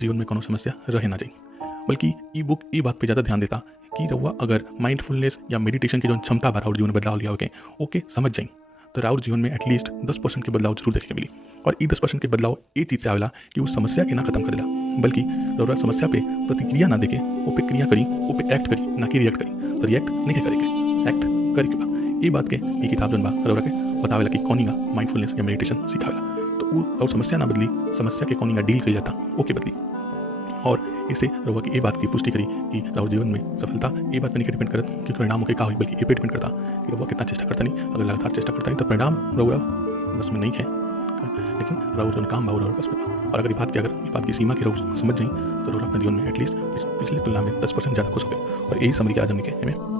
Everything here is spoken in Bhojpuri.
जीवन में कोनो समस्या रहे ना जाई। बल्कि ई बुक ई बात पे ज़्यादा ध्यान देता कि रउआ अगर माइंडफुलनेस या मेडिटेशन के जौन क्षमता बा राउर जीवन में बदलाव लिया होके ओके समझ जाई तो राउर जीवन में एटलीस्ट 10% के बदलाव जरूर देखे के मिली। और ई 10% के बदलाव ये चीज़ से आवेला कि उस समस्या के ना खत्म कर देला बल्कि रउरा समस्या पे प्रतिक्रिया ना देके वो पे क्रिया करी, वो पे एक्ट करी, ना कि रिएक्ट करी। तो रिएक्ट नहीं करे के, एक्ट करे के बा। ये बात के ये किताब जौन बा रउरा के बतावेला कि कौनिगा माइंडफुलनेस या मेडिटेशन सिखावेला। तो वो और समस्या ना बदली, समस्या के कौनिगा डील करी जाता ओके बदली। और इससे रउआ की ये बात की पुष्टि करी कि राउर जीवन में सफलता ये बात पे नहीं डिपेंड करत कि परिणाम के का हुई, बल्कि ये पे डिपेंड करता कि रउआ कितना चेष्टा करता नहीं। अगर लगातार चेष्टा करता नहीं तो परिणाम रउआ बस में नहीं है, लेकिन राउर जौन काम बा रउआ बस में बा। और अगर ये बात की सीमा के रउआ समझ जाई तो रउआ अपने जीवन में एटलीस्ट पिछले तुलना में 10% ज़्यादा खुश हो गए। और यही समझ के आज हमने के